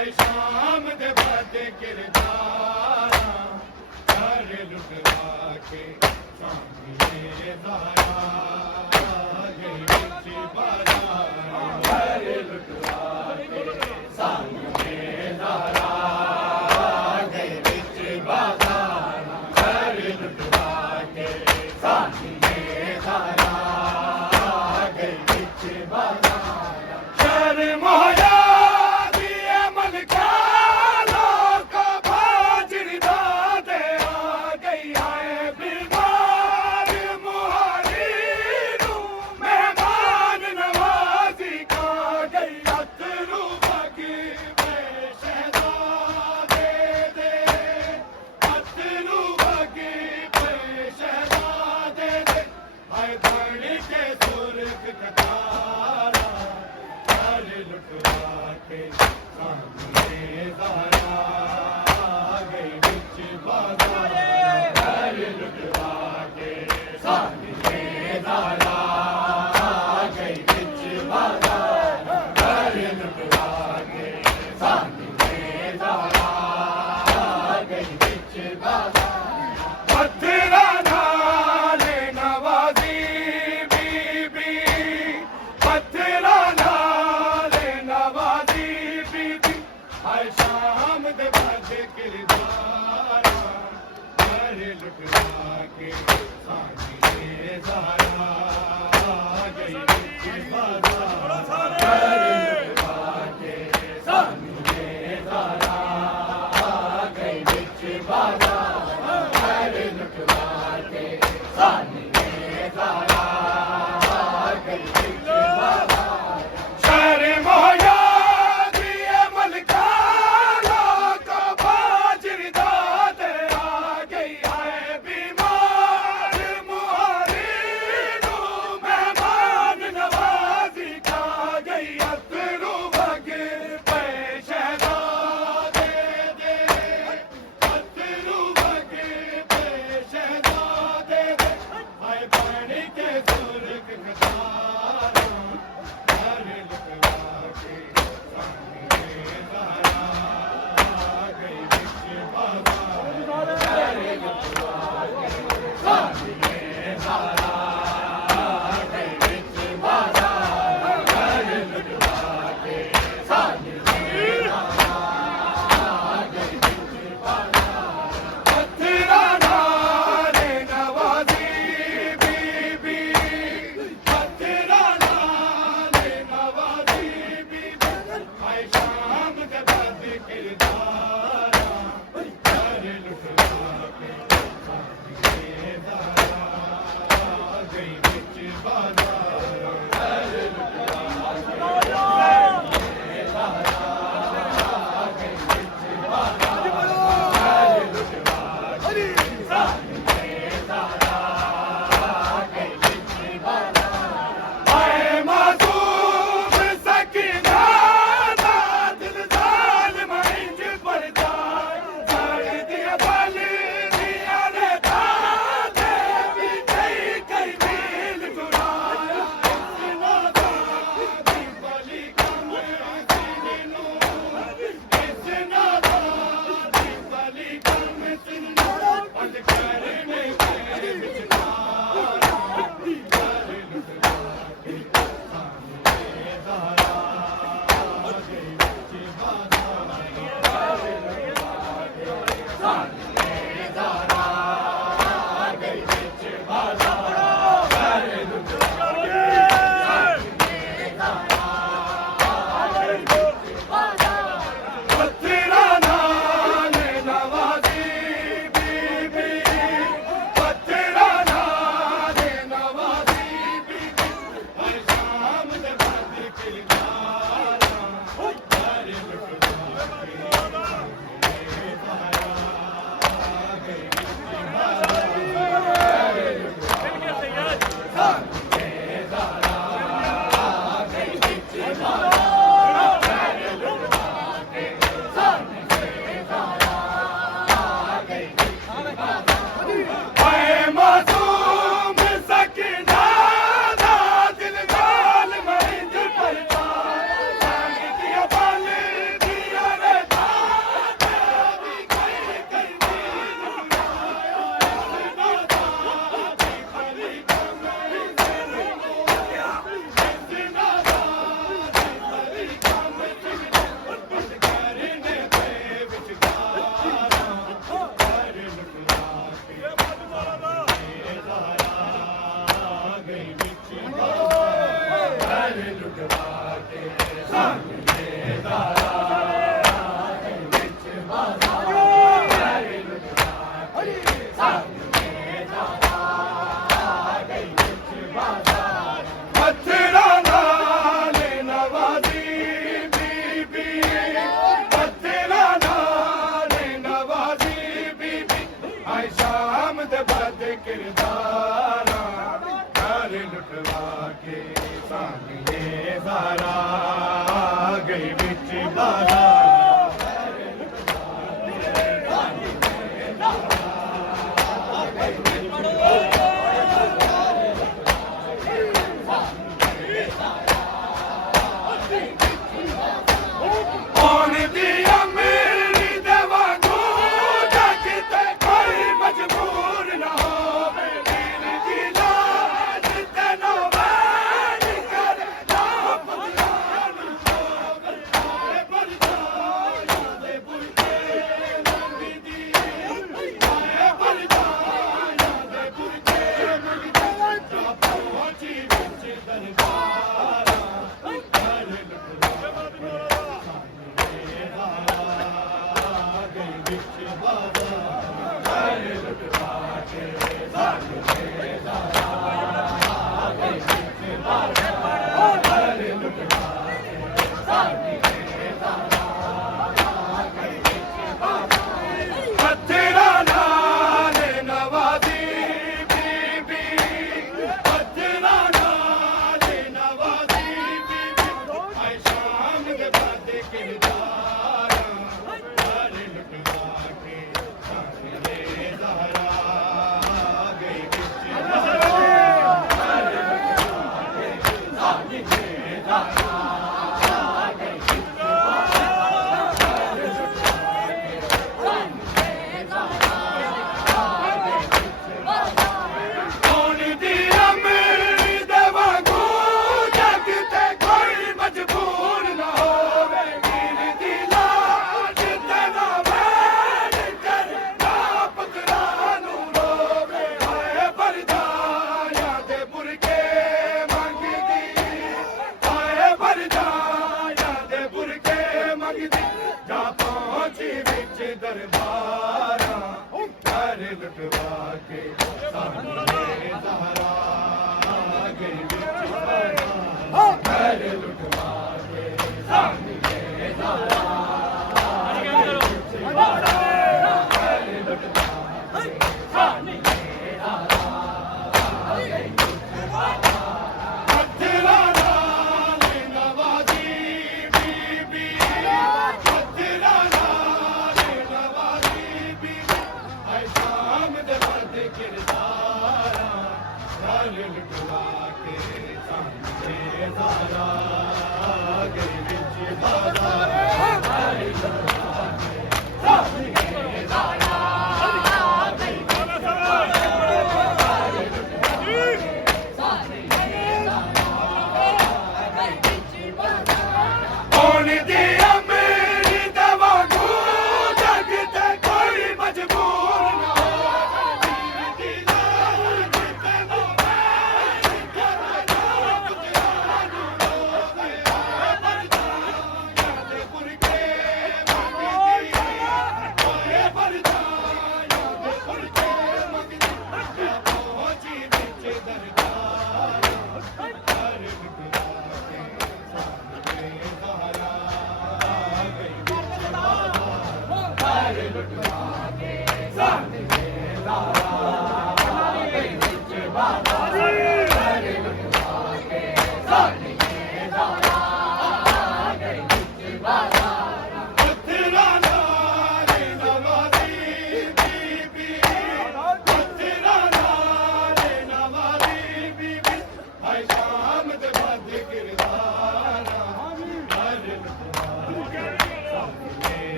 हाय शाम दे बद किरदारा घर लुटवा के सामने दारा गई बिच बाजार घर लुटवा के सामने दारा गई बिच बाजार घर लुटवा के सामने दारा गई बिच बाजार शर्म होया दिए मलका लोका भाजड़ा दे आ गई है बीमार मुहारी नू मेहमान नवाजी का गई अतरू बगी में शहजादे दे अतरू बगी में शहजादे दे हाय बन के सुर्ख कतारा घर लुटवा के सामने दारा गई बिच बाजार घर लुटवा के सामने दारा गई बिच बाजार घर लुटवा के सामने दारा गई बिच बाजार पत्थरा नाले नवाजी बीबी पत्थरा नाले नवाजी बीबी हाय शाम दे बद किरदारा घर लुटवा के सामने दारा गई बिच बाजार घर लुटवा के सामने दारा गई बिच बाजार घर लुटवा के सामने दारा गई बिच बाजार शर्म होया दिए मलका लोका भाजड़ा दे आ गई है बीमार मुहारी नू मेहमान नवाजी का गई अतरू बगे पे शहजादे दे अतरू बगे पे शहजादे दे हाय बन के सुर्ख कतारा घर लुटवा के सामने दारा गई बिच बाजार घर लुटवा के सामने दारा गई बिच बाजार घर लुटवा के सामने दारा गई बिच बाजार पत्थरा नाले नवाजी बीबी पत्थरा नाले नवाजी बीबी हाय शाम दे बद किरदारा घर लुटवा के सामने दारा गई बिच बाजार घर लुटवा के सामने दारा गई बिच बाजार घर लुटवा के सामने दारा गई बिच बाजार हाय मासूम सकीना दा दिल जालिम इंज पड़ता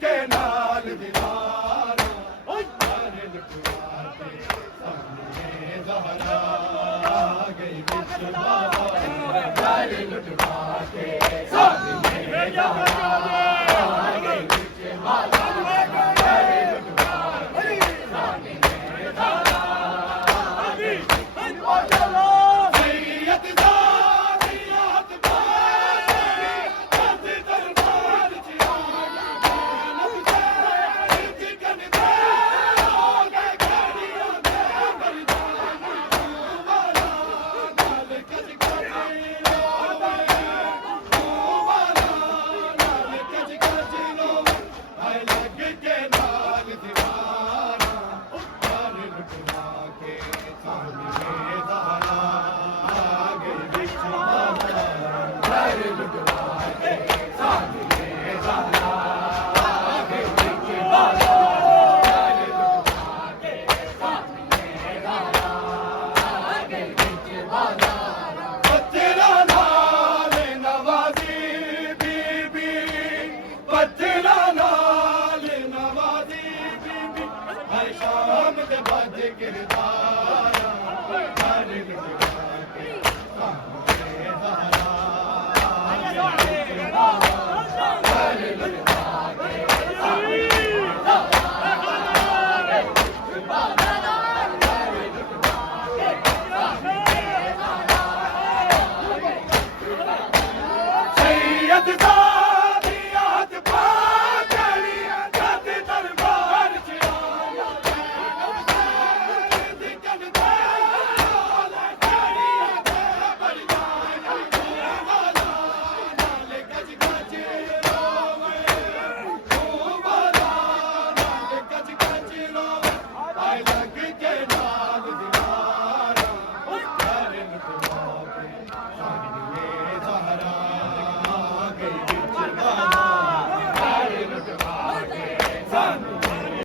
ਕੇ ਨਾਲ ਦੀਵਾਰਾਂ ਸਾਰੇ ਲੁਟਵਾ ਕੇ ਸਾਹਮਣੇ ਜ਼ਹਰਾ ਗਈ ਵਿੱਚ ਬਾਬਾ ਸਾਰੇ ਲੁਟਵਾ ਕੇ ਸਾਹਮਣੇ ਜ਼ਹਰਾ ਗਈ ਵਿੱਚ ਬਾਬਾ ਸਾਰੇ ਲੁਟਵਾ ਕੇ ਸਾਹਮਣੇ ਜ਼ਹਰਾ ਸੈਯਦ ਦਾ ਸੈਯਦ ਬਾਦਸ਼ਾਹ ਅੱਜ ਦਰਬਾਰ ਚ ਆ ਸੈਯਦ ਦਾ